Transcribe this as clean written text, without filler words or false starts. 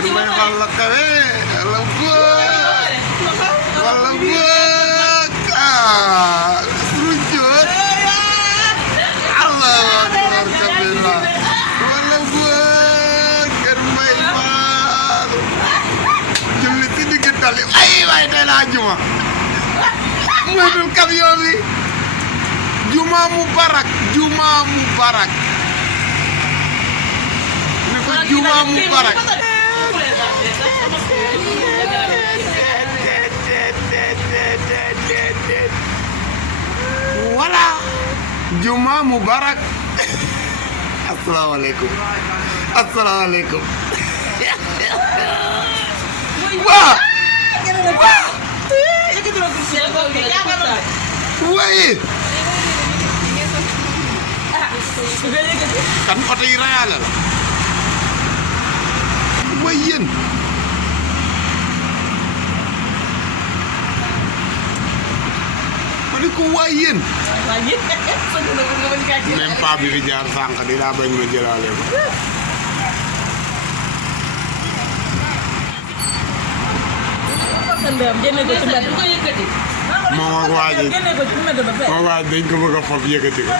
may walla kawe walla boog walla boog rujjoot Allahu akbar kabira walla boog kër Mbay Faal julli ci digg tali ay waay tey laa juma moytul camion bi juma mubarak ne ko juma mubarak voilà juma mubarak asalaamaaleykum waa waaye kan oto yi rayaale la waaye yéen ma ne ko waaye yéen même pas bi fi jaar sànq di laa bañ ma jëlaale ko moom ak waa ji dañ ko bëgg a fob yëkkati ko